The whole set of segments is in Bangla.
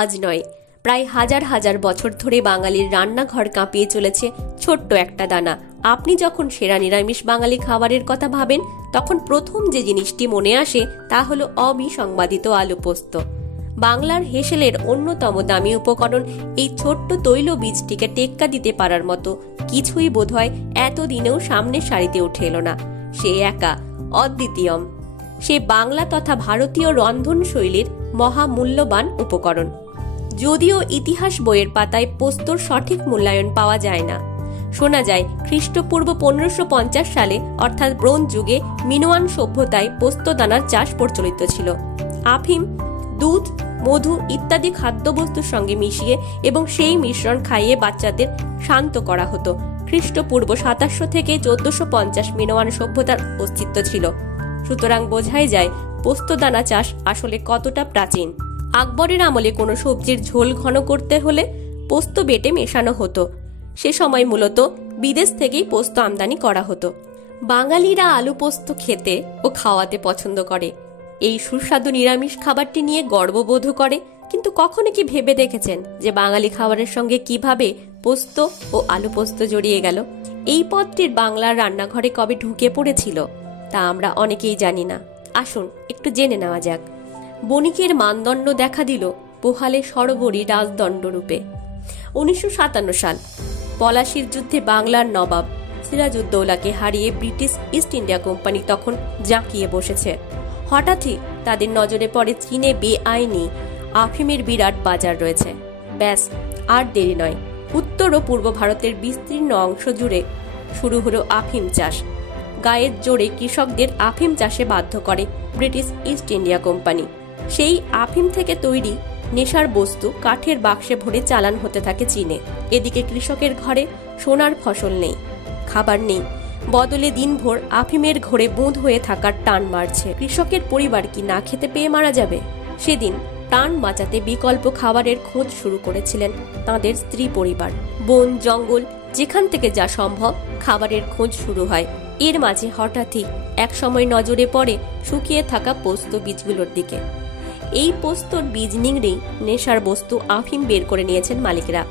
আজ নয়, প্রায় হাজার হাজার বছর ধরে বাঙালির রান্নাঘর কাঁপিয়ে চলেছে ছোট্ট একটা দানা। আপনি যখন সেরা নিরামিষ বাঙালি খাবারের কথা ভাবেন, তখন প্রথম যে জিনিসটি মনে আসে তা হলো অবিসংবাদিত আলু পোস্ত। বাংলার হেসেলের অন্যতম দামি উপকরণ এই ছোট্ট তৈল বীজটিকে টেক্কা দিতে পারার মতো কিছুই বোধহয় এতদিনেও সামনের সারিতে উঠে এলো না। সে একা, অদ্বিতীয়ম। সে বাংলা তথা ভারতীয় রন্ধনশৈলীর মহামূল্যবান উপকরণ। যদিও ইতিহাস বইয়ের পাতায় পোস্তর সঠিক মূল্যায়ন পাওয়া যায় না। শোনা যায় খ্রিস্টপূর্ব 1550 সালে অর্থাৎ ব্রোঞ্জ যুগে মিনোয়ান সভ্যতায় পোস্তদানার চাষ প্রচলিত ছিল। আফিম, দুধ, মধু ইত্যাদি খাদ্যবস্তুর সঙ্গে মিশিয়ে এবং সেই মিশ্রণ খাইয়ে বাচ্চাদের শান্ত করা হতো। খ্রিস্টপূর্ব 2700 থেকে 1450 মিনোয়ান সভ্যতার অস্তিত্ব ছিল। সুতরাং বোঝাই যায় পোস্তদানা চাষ আসলে কতটা প্রাচীন। আকবরের আমলে কোনো সবজির ঝোল ঘন করতে হলে পোস্ত বেটে মেশানো হতো। সে সময় মূলত বিদেশ থেকেই পোস্ত আমদানি করা হতো। বাঙালিরা আলু পোস্ত খেতে ও খাওয়াতে পছন্দ করে। এই সুস্বাদু নিরামিষ খাবারটি নিয়ে গর্ববোধ করে। কিন্তু কখনো কি ভেবে দেখেছেন যে বাঙালি খাবারের সঙ্গে কিভাবে পোস্ত ও আলু পোস্ত জড়িয়ে গেল? এই পদটির বাংলার রান্নাঘরে কবে ঢুকে পড়েছিল তা আমরা অনেকেই জানি না। আসুন একটু জেনে নেওয়া যাক। বণিকের মানদণ্ড দেখা দিল পোহালে সরোবরী রাজদণ্ড রূপে। 1957 সাল পলাশির যুদ্ধে বাংলার নবাব সিরাজউদ্দৌলাকে হারিয়ে ব্রিটিশ ইস্ট ইন্ডিয়া কোম্পানি তখন জাঁকিয়ে বসেছে। হঠাৎই তাদের নজরে পড়ে চীনে বেআইনি আফিমের বিরাট বাজার রয়েছে। ব্যাস, আর দেরি নয়। উত্তর ও পূর্ব ভারতের বিস্তীর্ণ অংশ জুড়ে শুরু হলো আফিম চাষ। গায়ের জোরে কৃষকদের আফিম চাষে বাধ্য করে ব্রিটিশ ইস্ট ইন্ডিয়া কোম্পানি। সেই আফিম থেকে তৈরি নেশার বস্তু কাঠের বাক্সে ভরে চালান হতে থাকে চীনে। এদিকে কৃষকের ঘরে সোনার ফসল নেই, খাবার নেই, বদলে দিনভর আফিমের ঘরে বোঁদ হয়ে থাকার টান মারছে। কৃষকের পরিবার কি না খেতে পেয়ে মারা যাবে? সেদিন প্রাণ বাঁচাতে বিকল্প খাবারের খোঁজ শুরু করেছিলেন তাঁদের স্ত্রী পরিবার। বন জঙ্গল যেখান থেকে যা সম্ভব খাবারের খোঁজ শুরু হয়। এর মাঝে হঠাৎই এক সময় নজরে পড়ে শুকিয়ে থাকা পোস্ত বীজগুলোর দিকে। এই পোস্তর বীজ নিংড়েই নেশার বস্তু আফিম বের করে নিয়েছেন মালিকরা।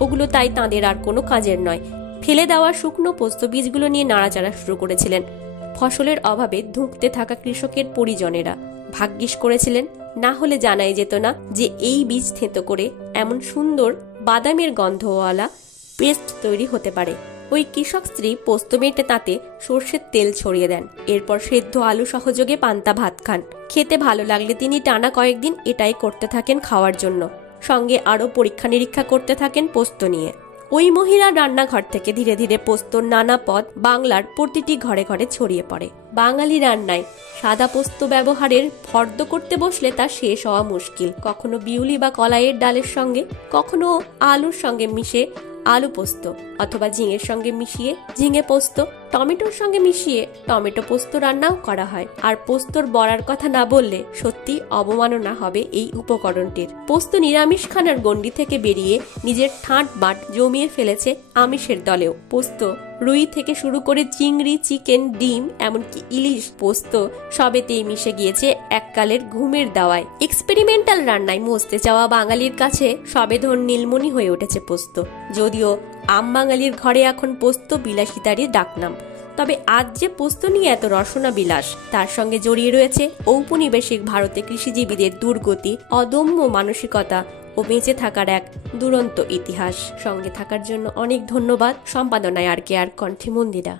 ওগুলো তাই তাঁদের আর কোনো কাজের নয়। ফেলে দেওয়া শুকনো পোস্ত বীজগুলো নিয়ে নাড়াচাড়া শুরু করেছিলেন। ফসলের অভাবে ধুঁকতে থাকা কৃষকের পরিজনেরা ভাগ্যিস করেছিলেন, না হলে জানাই যেত না যে এই বীজ থেঁতো করে এমন সুন্দর বাদামের গন্ধওয়ালা পেস্ট তৈরি হতে পারে। ওই কৃষক স্ত্রী পোস্ত বেটে তাতে সর্ষের তেল ছড়িয়ে দেন। এরপর সেদ্ধ আলু সহযোগে পান্তা ভাত খান। খেতে ভালো লাগলে তিনি টানা কয়েকদিন এটাই করতে থাকেন খাওয়ার জন্য। সঙ্গে আরো পরীক্ষা নিরীক্ষা করতে থাকেন পোস্ত নিয়ে। ওই মহিলার রান্নাঘর থেকে ধীরে ধীরে পোস্তর নানা পদ বাংলার প্রতিটি ঘরে ঘরে ছড়িয়ে পড়ে। বাঙালি রান্নায় সাদা পোস্ত ব্যবহারের ফর্দ করতে বসলে তা শেষ হওয়া মুশকিল। কখনো বিউলি বা কলাইয়ের ডালের সঙ্গে, কখনো আলুর সঙ্গে মিশে আলু পোস্ত, অথবা ঝিঙের সঙ্গে মিশিয়ে ঝিঙে পোস্ত, টমেটোর সঙ্গে মিশিয়ে টমেটো পোস্ত রান্নাও করা হয়। আর পোস্তর বড়ার কথা না বললে সত্যি অবমাননা হবে এই উপকরণটির। পোস্ত নিরামিষ খানার গণ্ডি থেকে বেরিয়ে নিজের ঠাঁট বাট জমিয়ে ফেলেছে আমিষের দলেও। পোস্ত রুই থেকে শুরু করে চিংড়ি, চিকেন, ডিম, এমনকি ইলিশ পোস্ত সবেতেই মিশে গিয়েছে এককালের ঘুমের দাওয়ায়। এক্সপেরিমেন্টাল রান্নায় মস্তে চাওয়া বাঙালির কাছে সবেধন নীলমণি হয়ে উঠেছে পোস্ত। যদিও আম বাঙালির ঘরে এখন পোস্ত বিলাসিতারই ডাকনাম। তবে আজ যে পোস্ত নিয়ে এত রসনা বিলাস, তার সঙ্গে জড়িয়ে রয়েছে ঔপনিবেশিক ভারতে কৃষিজীবীদের দুর্গতি, অদম্য মানসিকতা ও বেঁচে থাকার এক দুরন্ত ইতিহাস। সঙ্গে থাকার জন্য অনেক ধন্যবাদ। সম্পাদনায় আর কে আর কণ্ঠে মন্দিরা।